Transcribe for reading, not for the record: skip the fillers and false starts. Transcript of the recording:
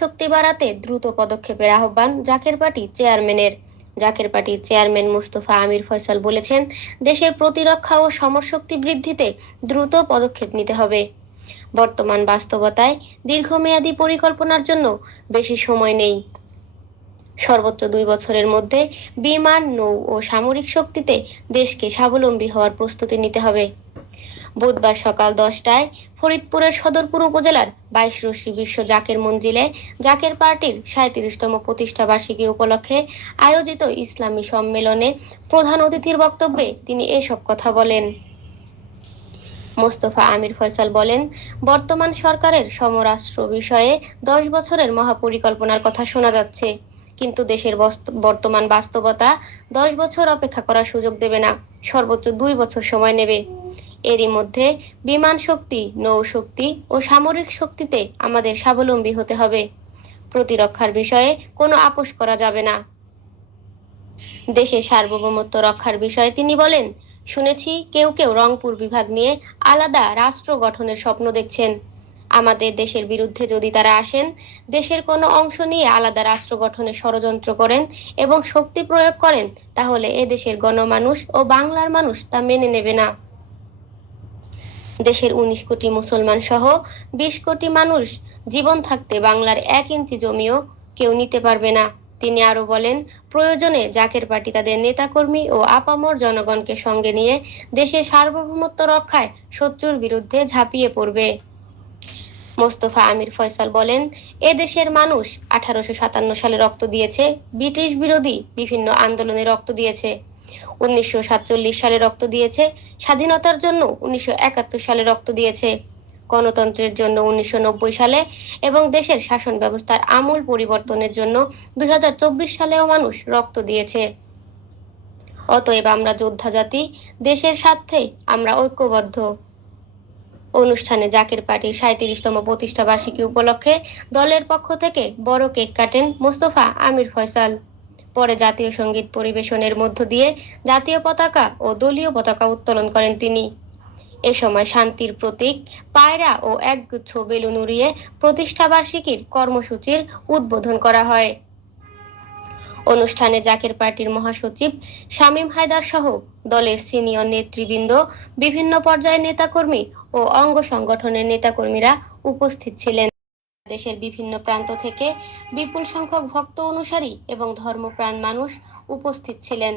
শক্তি বাড়াতে দ্রুত পদক্ষেপের আহ্বান জাকের পার্টির চেয়ারম্যান মোস্তফা আমির ফয়সাল বলেছেন, দেশের প্রতিরক্ষা ও সমরশক্তি বৃদ্ধিতে দ্রুত পদক্ষেপ নিতে হবে। বর্তমান বাস্তবতায় দীর্ঘমেয়াদী পরিকল্পনার জন্য বেশি সময় নেই। সর্বোচ্চ 2 বছরের মধ্যে বিমান, নৌ ও সামরিক শক্তিতে দেশকে স্বাবলম্বী হওয়ার প্রস্তুতি নিতে হবে। বুধবার সকাল 10টায় ফরিদপুরের সদরপুর উপজেলার 22 বিশ্ব জাকের মঞ্জিলে জাকের পার্টির 37তম প্রতিষ্ঠা বার্ষিকী উপলক্ষে আয়োজিত ইসলামী সম্মেলনে প্রধান অতিথির বক্তব্যে তিনি এসব কথা বলেন। মোস্তফা আমির ফয়সাল বলেন, বর্তমান সরকারের সমরাস্ত্র বিষয়ে 10 বছরের মহাপরিকল্পনার কথা শোনা যাচ্ছে, কিন্তু দেশের বর্তমান বাস্তবতা 10 বছর অপেক্ষা করার সুযোগ দেবে না, সর্বোচ্চ 2 বছর সময় নেবে। এরই মধ্যে বিমান শক্তি, নৌ শক্তি ও সামরিক শক্তিতে আমাদের স্বাবলম্বী হতে হবে। প্রতিরক্ষার বিষয়ে কোনো আপোষ করা যাবে না। দেশের সার্বভৌমত্ব রক্ষার বিষয়ে তিনি বলেন, শুনেছি কেউ কেউ রংপুর বিভাগ নিয়ে আলাদা রাষ্ট্র গঠনের স্বপ্ন দেখছেন। আমাদের দেশের বিরুদ্ধে যদি তারা আসেন, দেশের কোনো অংশ নিয়ে আলাদা রাষ্ট্র গঠনের ষড়যন্ত্র করেন এবং শক্তি প্রয়োগ করেন, তাহলে এদেশের গণমানুষ ও বাংলার মানুষ তা মেনে নেবে না। দেশের 19 কোটি মুসলমান সহ 20 কোটি মানুষ জীবন থাকতে বাংলার 1 ইঞ্চি জমিও কেউ নিতে পারবে না। তিনি আরো বলেন, প্রয়োজনে জাকের পার্টি তাদের নেতাকর্মী ও আপামর জনগণকে সঙ্গে নিয়ে দেশের সার্বভৌমত্ব রক্ষায় শত্রুর বিরুদ্ধে ঝাঁপিয়ে পড়বে। মোস্তফা আমির ফয়সাল বলেন, এ দেশের মানুষ 1857 সালে রক্ত দিয়েছে, ব্রিটিশ বিরোধী বিভিন্ন আন্দোলনে রক্ত দিয়েছে, 1947 সালে রক্ত দিয়েছে, স্বাধীনতার জন্য 1971 সালে রক্ত দিয়েছে, গণতন্ত্রের জন্য 1990 সালে এবং দেশের শাসন ব্যবস্থার আমূল পরিবর্তনের জন্য 2024 সালেও মানুষ রক্ত দিয়েছে। অতএব আমরা যোদ্ধা জাতি, দেশের স্বার্থে আমরা ঐক্যবদ্ধ। অনুষ্ঠানে জাকের পার্টির 37তম প্রতিষ্ঠা বার্ষিকী উপলক্ষে দলের পক্ষ থেকে বড় কেক কাটেন মোস্তফা আমির ফয়সাল। পরে জাতীয় সঙ্গীত পরিবেশনের মধ্য দিয়ে জাতীয় পতাকা ও দলীয় পতাকা উত্তোলন করেন তিনি। এ সময় শান্তির প্রতীক পায়রা ও একগুচ্ছ বেলুন উড়িয়ে প্রতিষ্ঠা বার্ষিকীর কর্মসূচির উদ্বোধন করা হয়। অনুষ্ঠানে জাকের পার্টির মহাসচিব শামীম হায়দার সহ দলের সিনিয়র নেতৃবৃন্দ, বিভিন্ন পর্যায়ের নেতাকর্মী ও অঙ্গ সংগঠনের নেতাকর্মীরা উপস্থিত ছিলেন। দেশের বিভিন্ন প্রান্ত থেকে বিপুল সংখ্যক ভক্ত, অনুসারী এবং ধর্মপ্রাণ মানুষ উপস্থিত ছিলেন।